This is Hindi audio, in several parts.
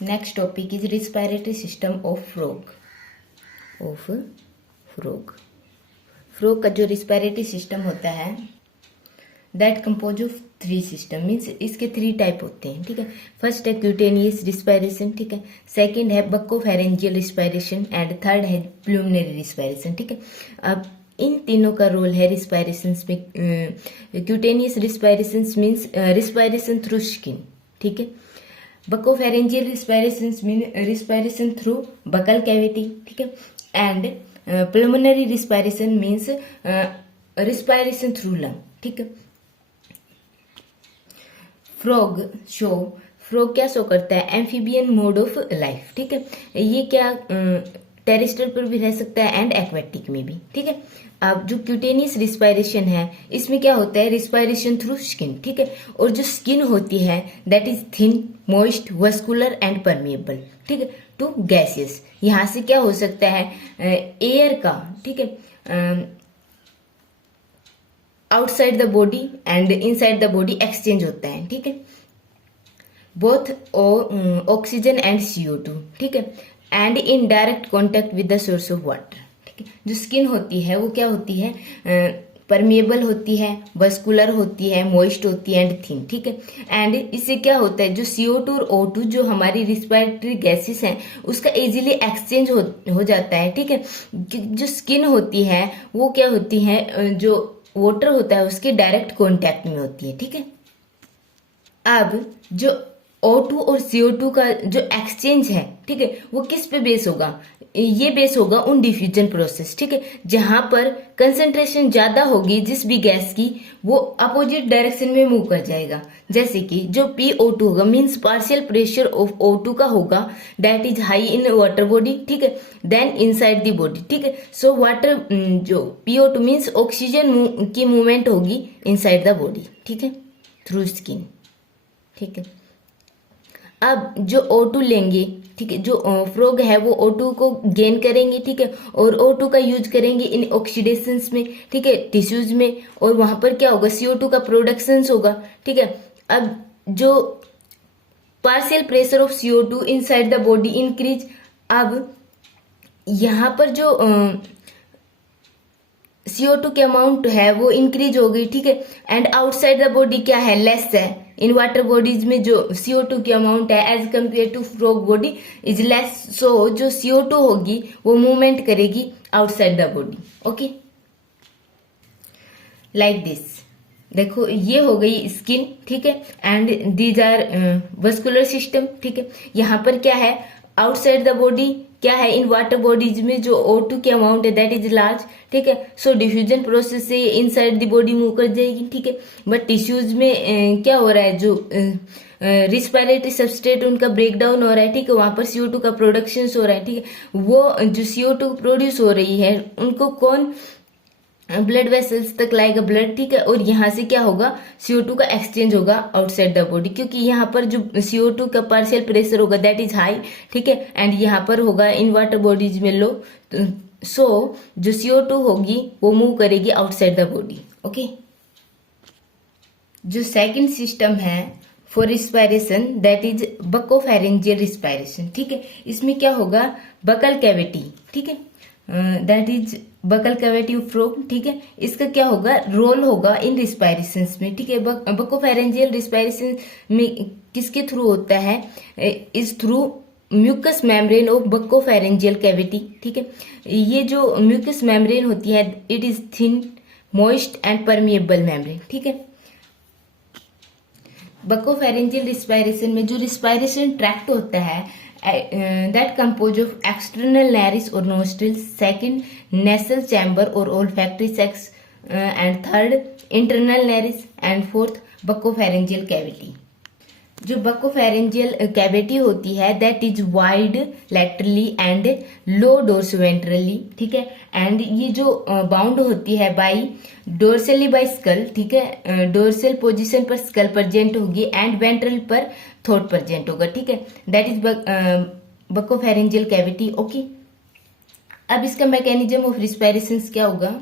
Next topic is respiratory system of frog. Frog का जो रिस्पायरेटरी सिस्टम होता है that compose of 3 system, means इसके 3 टाइप होते हैं, ठीक है। फर्स्ट है क्यूटेनियस रिस्पायरेशन, ठीक है। सेकंड है बकोफेरेंजियल रिस्पायरेशन एंड थर्ड है प्लूमिनरी रिस्पायरेशन, ठीक है। अब इन तीनों का रोल है रिस्पायरेशन में। Cutaneous respiration means respiration through skin, ठीक है। Buccopharyngeal respiration mean respiration through buccal cavity, ठीक है। And pulmonary respiration means respiration through lung, ठीक है। फ्रॉग क्या शो करता है? एम्फीबियन मोड ऑफ लाइफ, ठीक है। ये क्या टेरेस्ट्रियल पर भी रह सकता है एंड एक्वेटिक में भी, ठीक है। अब जो क्यूटेनियस रिस्पायरेशन है इसमें क्या होता है? रिस्पायरेशन थ्रू स्किन, ठीक है। और जो स्किन होती है that is thin, moist, vascular and permeable, ठीक है, टू गैसियस। यहां से क्या हो सकता है? एयर का, ठीक है, outside the body and inside the body exchange होता है, ठीक है। बोथ ऑक्सीजन एंड CO2, ठीक है। And in direct contact with the source of water, ठीक है। जो स्किन होती है वो क्या होती है? परमिएबल होती है, वस्कुलर होती है, मॉइस्ट होती है एंड थिन, ठीक है। एंड इससे क्या होता है? जो CO2 और O2 जो हमारी रिस्पायरेटरी गैसेस हैं उसका इजीली एक्सचेंज हो जाता है, ठीक है। जो स्किन होती है वो क्या होती है? जो वाटर होता है उसके डायरेक्ट कॉन्टेक्ट में होती है, ठीक है। अब जो O2 और CO2 का जो एक्सचेंज है, ठीक है, वो किस पे बेस होगा? ये बेस होगा उन डिफ्यूजन प्रोसेस, ठीक है, जहां पर कंसेंट्रेशन ज्यादा होगी जिस भी गैस की वो अपोजिट डायरेक्शन में मूव कर जाएगा। जैसे कि जो PO2 होगा means partial pressure of O2 का होगा that is high in water body, ठीक है, देन इनसाइड द बॉडी, ठीक है। सो वाटर जो PO2 मींस ऑक्सीजन की मूवमेंट होगी इनसाइड द बॉडी, ठीक है, थ्रू स्किन, ठीक है। अब जो O2 लेंगे, ठीक है, जो फ्रॉग है वो O2 को गेन करेंगे, ठीक है, और O2 का यूज करेंगे इन ऑक्सीडेशन में, ठीक है, टिश्यूज में, और वहां पर क्या होगा? CO2 का प्रोडक्शन होगा, ठीक है। अब जो partial pressure of CO2 inside the body increase. अब यहां पर जो CO2 के अमाउंट है वो इंक्रीज हो गई, ठीक है। एंड आउटसाइड द बॉडी क्या है? लेस है। इन वाटर बॉडीज में जो CO2 की अमाउंट है as compare to frog body is less, so जो CO2 होगी वो मूवमेंट करेगी outside the body, okay, like this. देखो ये हो गई स्किन, ठीक है, and these are vascular system, ठीक है। यहाँ पर क्या है? आउटसाइड द बॉडी क्या है? इन वाटर बॉडीज में जो O2 की अमाउंट है दैट इज लार्ज, ठीक है, सो डिफ्यूजन प्रोसेस से इनसाइड द बॉडी मूव कर जाएगी, ठीक है। बट टिश्यूज में क्या हो रहा है? जो रिस्पायरेटरी सबस्ट्रेट उनका ब्रेक डाउन हो रहा है, ठीक है, वहां पर CO2 का प्रोडक्शन हो रहा है, ठीक है। वो जो CO2 प्रोड्यूस हो रही है उनको कौन ब्लड वेसल्स तक लाएगा? ब्लड, ठीक है। और यहाँ से क्या होगा? CO2 का एक्सचेंज होगा आउटसाइड द बॉडी, क्योंकि यहाँ पर जो CO2 का पार्शियल प्रेशर होगा दैट इज हाई, ठीक है, एंड यहाँ पर होगा इन वाटर बॉडीज में लो, सो जो CO2 होगी वो मूव करेगी आउटसाइड द बॉडी, ओके। जो सेकंड सिस्टम है for respiration that is buccopharyngeal respiration, ठीक है। इसमें क्या होगा? बकल कैविटी, ठीक है, that is buccal cavity of frog, ठीक है। इसका क्या होगा? रोल होगा इन रिस्पायरेशन में, ठीक है। बकोफेरेंजियल रिस्पायरेशन में किसके थ्रू होता है? Is through mucus membrane of buccopharyngeal cavity, ठीक है। ये जो म्यूकस मेम्ब्रेन होती है it is thin, moist and permeable membrane, ठीक है। बकोफेरेंजियल रिस्पायरेशन में जो रिस्पायरेशन ट्रैक्ट होता है that composed of external nares or nostrils, second nasal chamber or olfactory sacs, and third internal nares, and fourth bacopharyngeal cavity. जो बकोफेरेंजियल कैविटी होती है that is wide laterally and low dorsoventrally, ठीक है। एंड ये जो बाउंड होती है बाई डोर्सली बाय स्कल, ठीक है, डोर्सल पोजीशन पर स्कल प्रेजेंट होगी एंड वेंट्रल पर थ्रोट प्रेजेंट होगा, ठीक है, that is buccopharyngeal cavity, okay. अब इसका मैकेनिज्म ऑफ रिस्पायरेशन क्या होगा?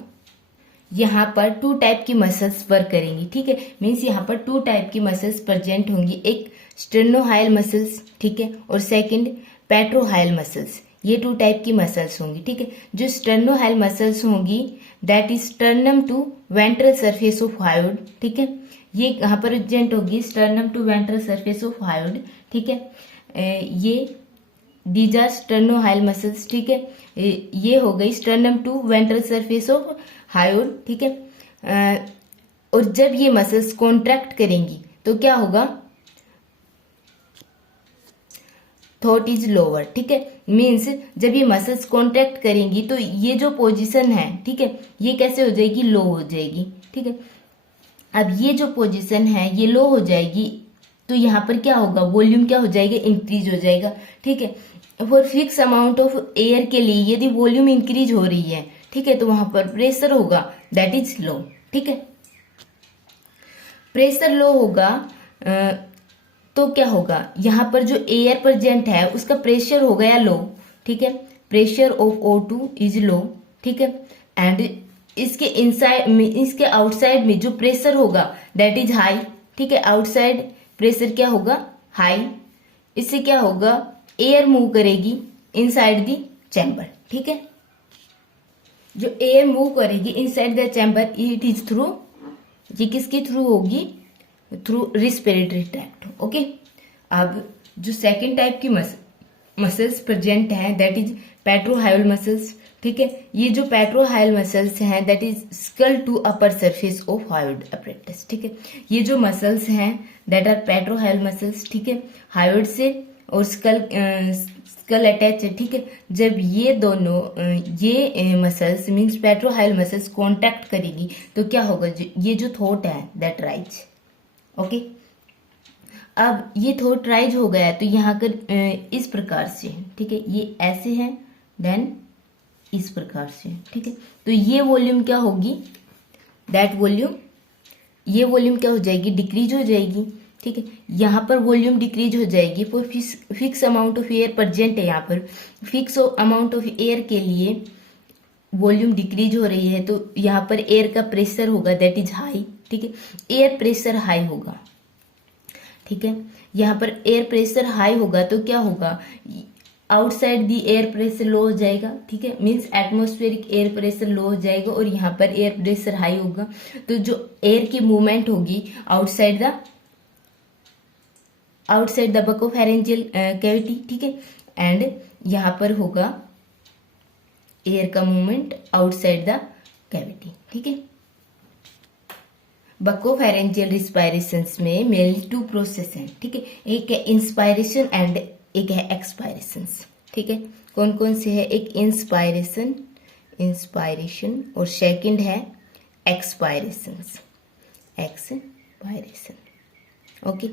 यहाँ पर 2 टाइप की मसल्स वर्क करेंगी, ठीक है। मीन्स यहाँ पर 2 टाइप की मसल्स प्रेजेंट होंगी, एक स्टर्नोहाइल मसल्स, ठीक है, और सेकंड पेट्रोहाइल मसल्स। ये 2 टाइप की मसल्स होंगी, ठीक है। जो स्टर्नोहाइल मसल्स होंगी that is sternum to ventral surface of hyoid, ठीक है। ये यहाँ पर प्रेजेंट होगी sternum to ventral surface of hyoid, ठीक है। ये दीज आर स्टर्नोहाइल मसल्स, ठीक है। ये हो गई sternum to ventral surface of hyoid, ठीक है। और जब ये मसल्स कॉन्ट्रैक्ट करेंगी तो क्या होगा, थ्रोट इज लोअर, ठीक है। मीन्स जब ये मसल्स कॉन्ट्रैक्ट करेंगी तो ये जो पोजीशन है, ठीक है, ये कैसे हो जाएगी, लो हो जाएगी, ठीक है। अब ये जो पोजीशन है ये लो हो जाएगी तो यहाँ पर क्या होगा, वॉल्यूम क्या हो जाएगा, इंक्रीज हो जाएगा, ठीक है। For fix amount of air के लिए यदि वॉल्यूम इंक्रीज हो रही है, ठीक है, तो वहां पर प्रेशर होगा दैट इज लो, ठीक है। प्रेशर लो होगा तो क्या होगा, यहाँ पर जो एयर प्रेजेंट है उसका प्रेशर हो गया लो, ठीक है। Pressure of O2 is low, ठीक है। एंड इसके इनसाइड, इसके आउटसाइड में जो प्रेशर होगा दैट इज हाई, ठीक है। आउटसाइड प्रेशर क्या होगा, हाई। इससे क्या होगा, एयर मूव करेगी इनसाइड द चैम्बर, ठीक है। जो एयर मूव करेगी inside the chamber it is through, ये किसके थ्रू होगी, थ्रू रिस्पिरेटरी ट्रैक्ट, ओके। अब जो सेकेंड टाइप की मसल्स प्रेजेंट हैं दैट इज पेट्रोहाइल मसल्स, ठीक है। ये जो पेट्रोहाइल मसल्स हैं that is skull to upper surface of hyoid apparatus, ठीक है। ये जो मसल्स हैं दैट आर पेट्रोहाइल मसल्स, ठीक है, हायोड से और स्कल अटैच है, ठीक है। जब ये दोनों ये मसल्स मीन्स पेट्रोहाइल मसल्स कॉन्टैक्ट करेगी तो क्या होगा, ये जो थ्रोट है दैट राइज, ओके। अब ये थ्रोट राइज हो गया तो यहाँ कर इस प्रकार से, ठीक है, ये ऐसे है देन इस प्रकार से, ठीक है। तो ये वॉल्यूम क्या होगी, दैट वॉल्यूम, ये वॉल्यूम क्या हो जाएगी, डिक्रीज हो जाएगी, ठीक है। यहाँ पर वॉल्यूम डिक्रीज हो जाएगी for fix amount of air present है, यहाँ पर फिक्स अमाउंट ऑफ एयर के लिए वॉल्यूम डिक्रीज हो रही है तो यहाँ पर एयर का प्रेशर होगा दैट इज हाई, ठीक है। एयर प्रेशर हाई होगा, ठीक है। यहाँ पर एयर प्रेशर हाई होगा तो क्या होगा, outside the air pressure low हो जाएगा, ठीक है। Means atmospheric air pressure low हो जाएगा और यहाँ पर एयर प्रेशर हाई होगा तो जो एयर की मूवमेंट होगी आउटसाइड द बकोफेरेंजियल कैविटी, ठीक है। एंड यहाँ पर होगा एयर का मूवमेंट आउटसाइड द कैविटी, ठीक है। बकोफेरेंजियल रिस्पायरेशंस में मेनली 2 प्रोसेस हैं, ठीक है। एक है इंस्पायरेशन एंड एक है एक्सपायरेशंस, ठीक है। कौन कौन से है, एक इंस्पायरेशन और सेकंड है एक्सपायरेशन, ओके।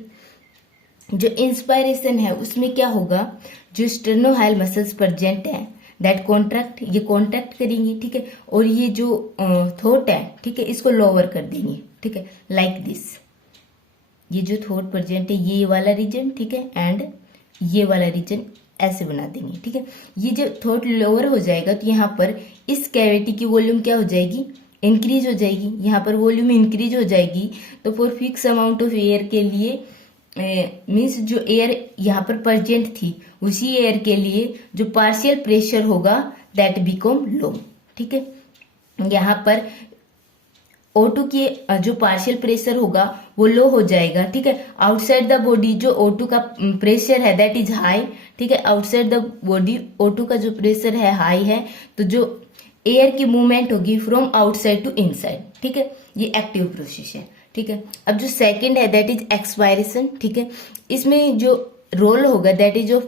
जो इंस्पायरेशन है उसमें क्या होगा, जो स्टर्नोहाइल मसल्स प्रेजेंट है दैट कॉन्ट्रैक्ट, ये कॉन्ट्रैक्ट करेंगी, ठीक है। और ये जो थ्रोट है, ठीक है, इसको लोअर कर देंगे, ठीक है, लाइक दिस। ये जो थ्रोट प्रेजेंट है ये वाला रीजन, ठीक है, एंड ये वाला रीजन ऐसे बना देंगे, ठीक है। ये जब थ्रोट लोअर हो जाएगा तो यहाँ पर इस कैविटी की वॉल्यूम क्या हो जाएगी, इंक्रीज हो जाएगी। यहाँ पर वॉल्यूम इंक्रीज हो जाएगी तो for fix amount of air के लिए मीन्स जो एयर यहाँ पर प्रेजेंट थी उसी एयर के लिए जो पार्शियल प्रेशर होगा दैट बिकम लो, ठीक है। यहाँ पर O2 की जो पार्शियल प्रेशर होगा वो लो हो जाएगा, ठीक है। आउटसाइड द बॉडी जो O2 का प्रेशर है दैट इज हाई, ठीक है। आउटसाइड द बॉडी O2 का जो प्रेशर है हाई है तो जो एयर की मूवमेंट होगी फ्रॉम आउटसाइड टू इनसाइड, ठीक है। ये एक्टिव प्रोसेस है, ठीक है। अब जो सेकंड है दैट इज एक्सपायरेशन, ठीक है। इसमें जो रोल होगा दैट इज ऑफ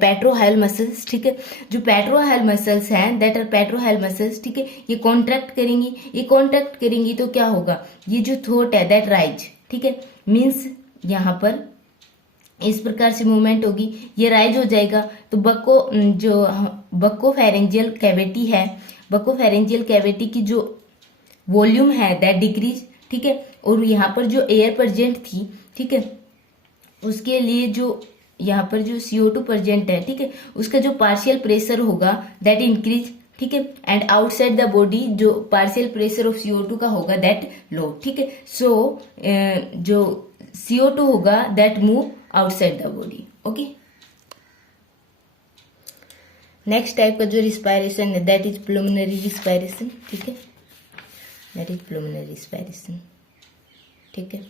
पेट्रोहाइल मसल्स, ठीक है। जो पेट्रोहाइल मसल्स हैं दैट आर पेट्रोहाइल मसल्स, ठीक है, ये कॉन्ट्रैक्ट करेंगी। ये कॉन्ट्रैक्ट करेंगी तो क्या होगा, ये जो थ्रोट है दैट राइज, ठीक है। मीन्स यहाँ पर इस प्रकार से मूवमेंट होगी, ये राइज हो जाएगा तो बकोफेरेंजियल कैविटी है, बकोफेरेंजियल कैविटी की जो वॉल्यूम है दैट डिक्रीज, ठीक है। और यहाँ पर जो एयर प्रेजेंट थी, ठीक है, उसके लिए जो यहाँ पर जो CO2 प्रेजेंट है, ठीक है, उसका जो पार्शियल प्रेशर होगा दैट इंक्रीज, ठीक है, एंड आउटसाइड द बॉडी जो पार्शियल प्रेशर ऑफ CO2 का होगा दैट लो, ठीक है। सो जो CO2 होगा that move outside the body, okay. Next type का जो रिस्पायरेशन है दैट इज प्लुमिनरी रिस्पायरेशन, ठीक है, दैट इज प्लुमिनरी रिस्पायरेशन, ठीक है।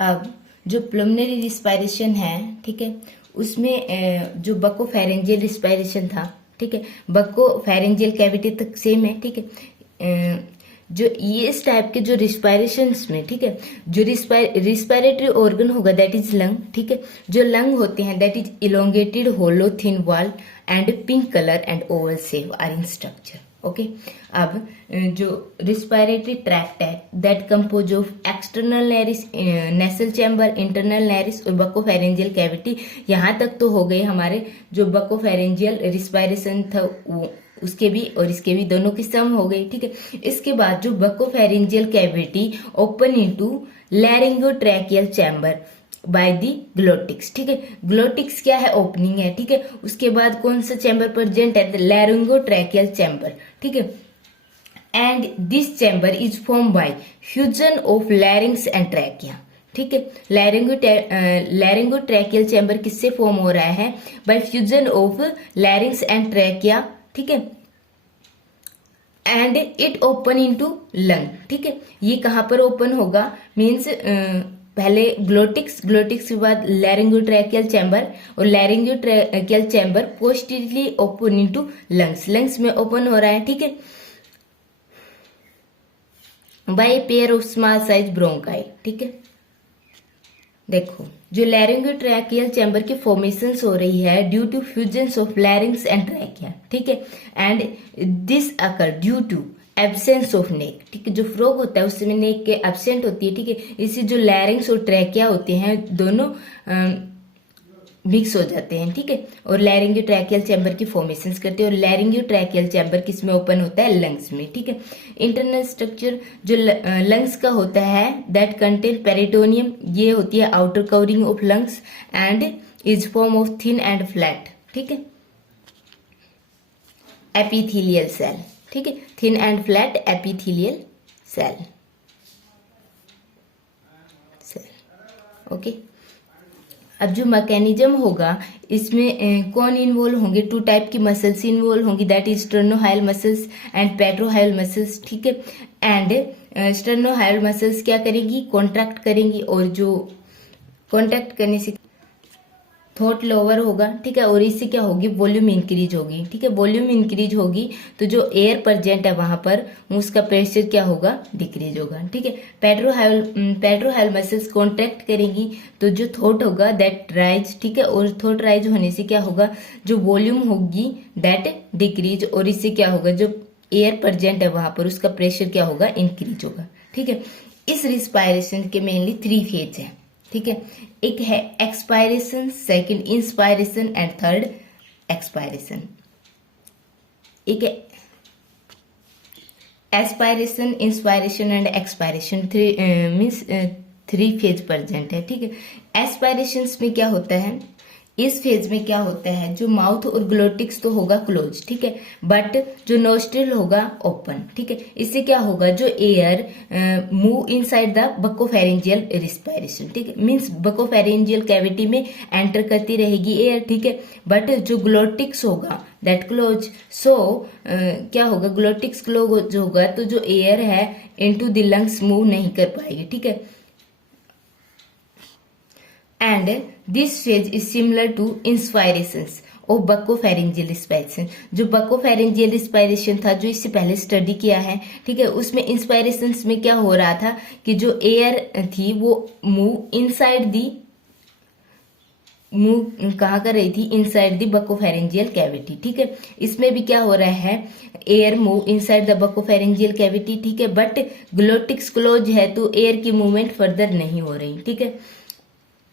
अब जो प्लुमिनरी रिस्पायरेशन है, ठीक है, उसमें जो बकोफेरेंजियल रिस्पायरेशन था, ठीक है, बकोफेरेंजियल कैविटी तक सेम है, ठीक है। जो ये इस टाइप के जो रिस्पायरेशन में, ठीक है, जो रिस्पायरेटरी ऑर्गन होगा दैट इज लंग, ठीक है। जो लंग होते हैं that is elongated hollow thin wall and pink colour and oval shape are in structure, okay. अब जो रिस्पायरेटरी ट्रैक्ट है that compose of external nares, nasal chamber, internal nares और बकोफेरेंजियल कैविटी। यहाँ तक तो हो गए हमारे जो बकोफेरेंजियल रिस्पायरेशन था वो, उसके भी और इसके भी दोनों की सम हो गई, ठीक है। इसके बाद जो buccopharyngeal cavity open into laryngotracheal chamber by the glottis, ठीक है। ग्लोटिक्स क्या है, ओपनिंग है, ठीक है। उसके बाद कौन सा चैम्बर प्रेजेंट है, लैरिंगोट्रैकियल चैम्बर, ठीक है। And this chamber is form by fusion of larynx and trachea, ठीक है। लैरिंगोट्रैकियल चैम्बर किससे फॉर्म हो रहा है, bye fusion of larynx and trachea, ठीक है। And it open into lung, ठीक है। ये कहां पर ओपन होगा, मीन्स पहले ग्लोटिक्स के बाद लैरिंगोट्रैकियल चैम्बर और laryngotracheal chamber posteriorly open into lungs में ओपन हो रहा है, ठीक है, by pair of small size bronchi, ठीक है। देखो जो लैरिंगोट्रैकियल चैम्बर की फॉर्मेशंस हो रही है due to fusions of larynx and trachea, ठीक है। And this occur due to absence of neck, ठीक है। जो फ्रॉग होता है उसमें नेक के एब्सेंट होती है, ठीक है। इसी जो लैरिंग्स और ट्रैकिया होते हैं दोनों मिक्स हो जाते हैं, ठीक है, और लैरिंगोट्रैकियल चैम्बर की फॉर्मेशंस करते हैं। और लैरिंगोट्रैकियल चैम्बर किस में ओपन होता है, लंग्स में, ठीक है। इंटरनल स्ट्रक्चर जो लंग्स का होता है दैट कंटेन पेरिटोनियम, ये होती है outer covering of lungs and is form of thin and flat, ठीक है, एपिथेलियल सेल, ठीक है, thin and flat epithelial cell, okay. अब जो मैकेनिज्म होगा इसमें कौन इन्वॉल्व होंगे, टू टाइप की मसल्स इन्वॉल्व होंगी that is sternohyal muscles and petrohyal muscles, ठीक है। एंड स्टर्नोहाइल मसल्स क्या करेंगी, कॉन्ट्रैक्ट करेंगी और जो कॉन्ट्रैक्ट करने से थ्रोट लोअर होगा, ठीक है, और इससे क्या होगी, वॉल्यूम इंक्रीज होगी, ठीक है। वॉल्यूम इंक्रीज होगी तो जो एयर प्रेजेंट है वहां पर उसका प्रेशर क्या होगा, डिक्रीज होगा, ठीक है। पेट्रोहाइल मसल्स कॉन्ट्रैक्ट करेंगी तो जो थ्रोट होगा दैट राइज, ठीक है, और थ्रोट राइज होने से क्या होगा, जो वॉल्यूम होगी दैट डिक्रीज और इससे क्या होगा, जो एयर प्रेजेंट है वहां पर उसका प्रेशर क्या होगा, इंक्रीज होगा, ठीक है। इस रिस्पायरेशन के मेनली 3 फेज है, ठीक है। एक है expiration, second inspiration and third expiration. एक है aspiration, inspiration and expiration, means 3 phase present है, ठीक है। एस्पायरेशन में क्या होता है, इस फेज में क्या होता है, जो माउथ और ग्लोटिक्स तो होगा क्लोज, ठीक है, बट जो नोस्ट्रिल होगा ओपन, ठीक है। इससे क्या होगा, जो air move inside the buccopharyngeal respiration, ठीक है, मींस बकोफेरेंजियल कैविटी में एंटर करती रहेगी एयर, ठीक है, बट जो ग्लोटिक्स होगा दैट क्लोज, सो क्या होगा, ग्लोटिक्स क्लोज होगा तो जो एयर है इनटू द लंग्स मूव नहीं कर पाएगी, ठीक है। And this phase is similar to inspirations of bacopharyngeal respiration। जो bacopharyngeal respiration था जो इससे पहले स्टडी किया है, ठीक है, उसमें इंस्पायरेशंस में क्या हो रहा था कि जो एयर थी वो मूव कहाँ कर रही थी, इनसाइड द बकोफेरेंजियल कैविटी, ठीक है। इसमें भी क्या हो रहा है, air move inside the buccopharyngeal cavity, ठीक है, बट ग्लोटिक्स क्लोज है तो एयर की मूवमेंट फर्दर नहीं हो रही, ठीक है।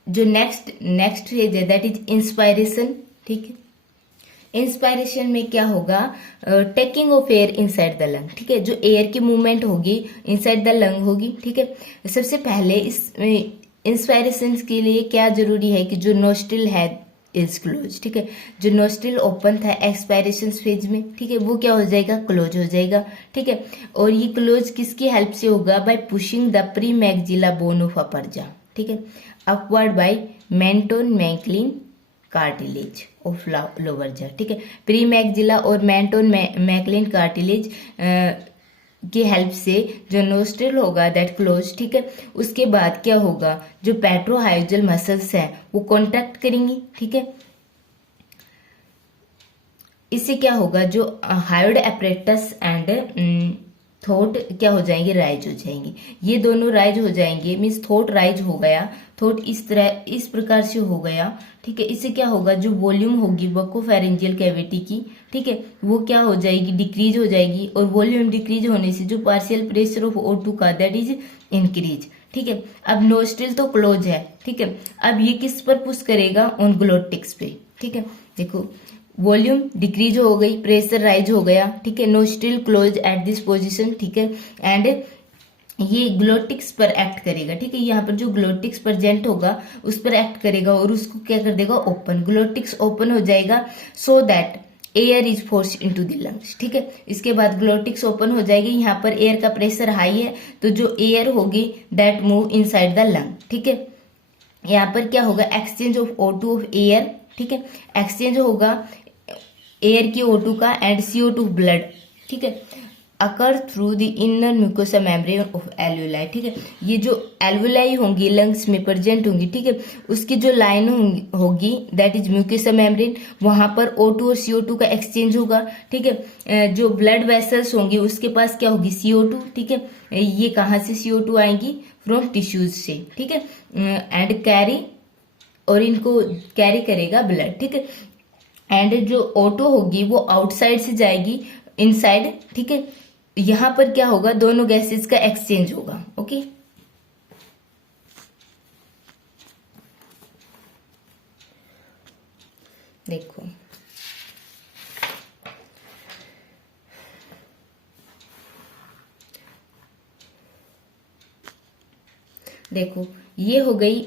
जो नेक्स्ट फेज है दैट इज इंस्पायरेशन, ठीक है। इंस्पायरेशन में क्या होगा, taking of air inside the lung, ठीक है, जो एयर की मूवमेंट होगी इनसाइड द लंग होगी, ठीक है। सबसे पहले इस इंस्पायरेशन के लिए क्या जरूरी है कि जो नोस्ट्रिल है इज क्लोज, ठीक है। जो नोस्ट्रिल ओपन था एक्सपायरेशन फेज में, ठीक है, वो क्या हो जाएगा, क्लोज हो जाएगा, ठीक है। और ये क्लोज किसकी हेल्प से होगा, by pushing the premaxilla bone of upper jaw, ठीक है, upward by mentomeckelian cartilage of lower jaw, ठीक है। प्री मैक्सिला और मेंटोन मैक्लिन कार्टिलेज की हेल्प से जो नोस्ट्रिल होगा दैट क्लोज, ठीक है। उसके बाद क्या होगा, जो पेट्रोहाइजल मसल्स है वो कॉन्ट्रैक्ट करेंगी, ठीक है। इससे क्या होगा, जो हायोइड एपरेटस एंड थोट क्या हो जाएंगे, राइज हो जाएंगे। ये दोनों राइज हो जाएंगे, मीन्स थोट राइज हो गया, थोट इस प्रकार से हो गया, ठीक है। इससे क्या होगा, जो वॉल्यूम होगी बकोफेरेंजियल कैविटी की, ठीक है, वो क्या हो जाएगी, डिक्रीज हो जाएगी। और वॉल्यूम डिक्रीज होने से जो पार्शियल प्रेशर ऑफ O2 का दैट इज इंक्रीज, ठीक है। अब नोस्ट्रिल तो क्लोज है, ठीक है। अब ये किस पर पुश करेगा, ऑन ग्लोटिक्स पे, ठीक है। देखो वॉल्यूम डिक्रीज हो गई, प्रेशर राइज हो गया, ठीक है। Nostril close at this position, ठीक है। एंड ये ग्लोटिक्स पर एक्ट करेगा, ठीक है। यहाँ पर जो ग्लोटिक्स प्रेजेंट होगा उस पर एक्ट करेगा और उसको क्या कर देगा, ओपन, ग्लोटिक्स ओपन हो जाएगा so that air is force into the lungs, ठीक है। इसके बाद ग्लोटिक्स ओपन हो जाएगी, यहाँ पर एयर का प्रेशर हाई है तो जो एयर होगी that move inside the lung, ठीक है। यहाँ पर क्या होगा, exchange of O2 of air, ठीक है, एक्सचेंज होगा एयर की O2 का एंड CO2 ब्लड, ठीक है, अकर through the inner mucosa membrane of alveoli, ठीक है। ये जो एल्वुलाई होंगी लंग्स में प्रेजेंट होंगी, ठीक है, उसकी जो लाइन होगी दैट इज म्यूकोसा मेम्ब्रेन, वहां पर O2 और CO2 का एक्सचेंज होगा, ठीक है। जो ब्लड वेसल्स होंगी उसके पास क्या होगी, CO2, ठीक है। ये कहाँ से CO2 आएंगी, फ्रॉम टिश्यूज से, ठीक है, एंड कैरी, और इनको कैरी करेगा ब्लड, ठीक है। एंड जो O2 होगी वो आउटसाइड से जाएगी इनसाइड, ठीक है। यहां पर क्या होगा, दोनों गैसेस का एक्सचेंज होगा, ओके। देखो देखो ये हो गई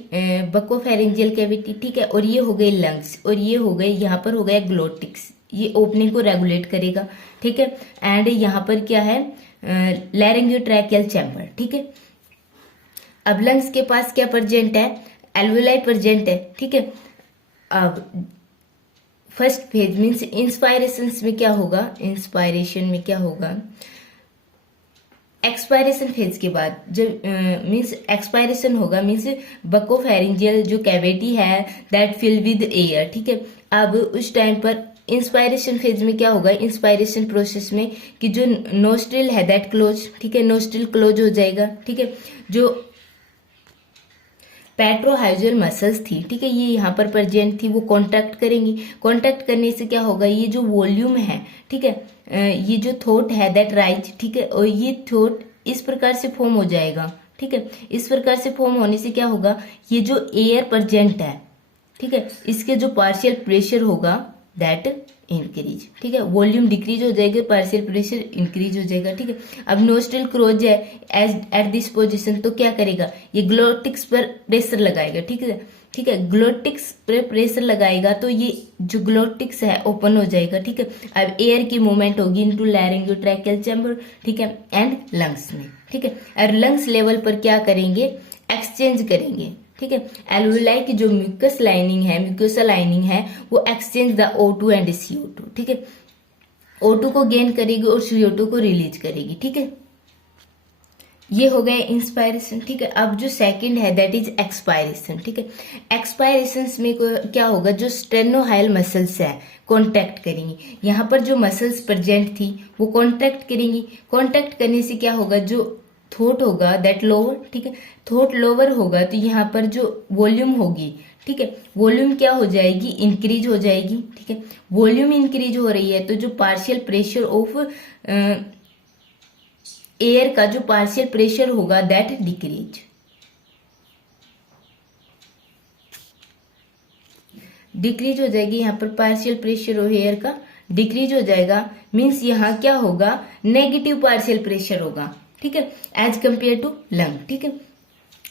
बकोफेरेंजियल कैविटी, ठीक है, और ये हो गई लंग्स, और ये हो गई, यहाँ पर हो गया ग्लोटिक्स, ये ओपनिंग को रेगुलेट करेगा, ठीक है। एंड यहाँ पर क्या है, लैरिंगोट्रैकियल चैम्बर, ठीक है। अब लंग्स के पास क्या प्रेजेंट है, एल्वुलाई प्रेजेंट है, ठीक है। अब फर्स्ट फेज मीन्स इंस्पायरेशन में क्या होगा, इंस्पायरेशन में क्या होगा, एक्सपायरेशन फेज के बाद जब मीन्स एक्सपायरेशन होगा, मीन्स बकोफेरेंजियल जो कैविटी है दैट फिल विद एयर, ठीक है। अब उस टाइम पर इंस्पायरेशन फेज में क्या होगा, इंस्पायरेशन प्रोसेस में कि जो नोस्ट्रिल है दैट क्लोज, ठीक है, नोस्ट्रिल क्लोज हो जाएगा, ठीक है। जो पेट्रोहाइजल मसल्स थी, ठीक है, ये यहाँ पर प्रेजेंट थी, वो कॉन्ट्रैक्ट करेंगी। कॉन्ट्रैक्ट करने से क्या होगा, ये जो वॉल्यूम है, ठीक है, ये जो थोट है दैट राइज, ठीक है, और ये थोट इस प्रकार से फॉर्म हो जाएगा, ठीक है। इस प्रकार से फॉर्म होने से क्या होगा, ये जो एयर प्रेजेंट है, ठीक है, इसके जो पार्शियल प्रेशर होगा दैट इंक्रीज, ठीक है। वॉल्यूम डिक्रीज हो जाएगा, पार्शियल प्रेशर इंक्रीज हो जाएगा, ठीक है। अब नोस्ट्रिल क्लोज है एज एट दिस पोजीशन, तो क्या करेगा, ये ग्लोटिक्स पर प्रेशर लगाएगा, ठीक है, ठीक है। ग्लोटिक्स पर प्रेशर लगाएगा तो ये जो ग्लोटिक्स है ओपन हो जाएगा, ठीक है। अब एयर की मूवमेंट होगी इनटू लैरिंगोट्रैकियल चैम्बर, ठीक है, एंड लंग्स में, ठीक है। और लंग्स लेवल पर क्या करेंगे, एक्सचेंज करेंगे, ठीक है। एल्वुलाई की जो म्यूकस लाइनिंग है, म्यूकोसा लाइनिंग है, वो exchange the O2 and CO2, ठीक है। O2 को गेन करेगी और CO2 को रिलीज करेगी, ठीक है। ये हो गया इंस्पायरेशन, ठीक है। अब जो सेकंड है दैट इज एक्सपायरेशन, ठीक है। एक्सपायरेशन में क्या होगा, जो स्टेनोहाइल मसल्स है कॉन्ट्रैक्ट करेंगी, यहाँ पर जो मसल्स प्रेजेंट थी वो कॉन्ट्रैक्ट करेंगी। कॉन्ट्रैक्ट करने से क्या होगा, जो थोट होगा दैट लोअर, ठीक है, थोट लोअर होगा तो यहाँ पर जो वॉल्यूम होगी, ठीक है, वॉल्यूम क्या हो जाएगी, इंक्रीज हो जाएगी, ठीक है। वॉल्यूम इंक्रीज हो रही है तो जो पार्शियल प्रेशर ऑफ एयर का जो पार्शियल प्रेशर होगा दैट डिक्रीज, डिक्रीज हो जाएगी। यहाँ पर पार्शियल प्रेशर ऑफ एयर का डिक्रीज हो जाएगा, मीन्स यहाँ क्या होगा, नेगेटिव पार्शियल प्रेशर होगा, ठीक है, एज कंपेयर टू लंग, ठीक है।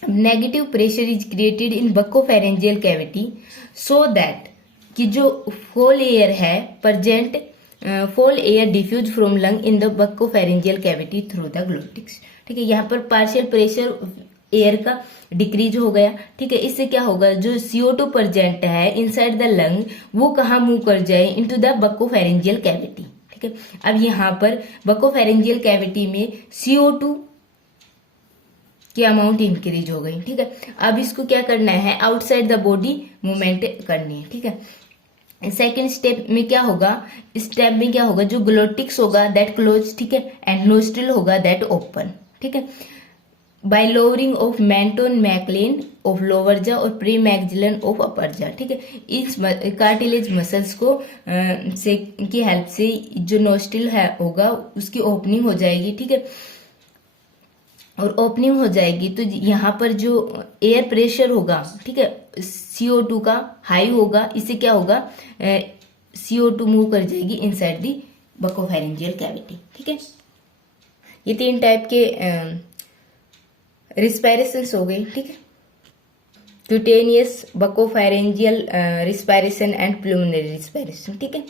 Negative pressure is created in buccopharyngeal cavity so that कि जो होल एयर है present whole air diffuse from lung in the buccopharyngeal cavity through the glottis. ठीक है, यहाँ पर पार्शियल प्रेशर एयर का डिक्रीज हो गया। ठीक है, इससे क्या होगा, जो CO2 प्रेजेंट है इनसाइड द लंग वो कहाँ मूव कर जाए, इनटू द बकोफेरेंजियल कैविटी। ठीक है, अब यहाँ पर बकोफेरेंजियल कैविटी में CO2 की अमाउंट इंक्रीज हो गई। ठीक है, अब इसको क्या करना है, आउटसाइड द बॉडी मूवमेंट करनी है। ठीक है, सेकेंड स्टेप में क्या होगा, स्टेप में क्या होगा, जो ग्लोटिक्स होगा दैट क्लोज, ठीक है, एंड नोस्ट्रिल होगा दैट ओपन। ठीक है, by lowering of mentomeckelian of lower jaw और प्री मैक्सिलन ऑफ अपर जा। ठीक है, इस कार्टिलेज मसल्स को से की हेल्प से जो नोस्ट्रिल है होगा उसकी ओपनिंग हो जाएगी। ठीक है, और ओपनिंग हो जाएगी तो यहाँ पर जो एयर प्रेशर होगा, ठीक है, CO2 का हाई होगा, इससे क्या होगा, CO2 मूव कर जाएगी इनसाइड दी बकोफेरेंजियल कैविटी। ठीक है, ये 3 टाइप के रिस्पायरेशंस हो गए। ठीक है, cutaneous, buccopharyngeal respiration and pulmonary respiration. ठीक है।